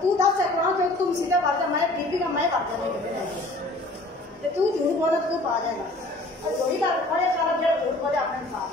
तू 10 सेकंड तुम सीधा बात मैं बीबी का मैं बात करने तू झूठ बोला तू पा जाएगा और वही खड़े सारा झूठ बोले अपने साथ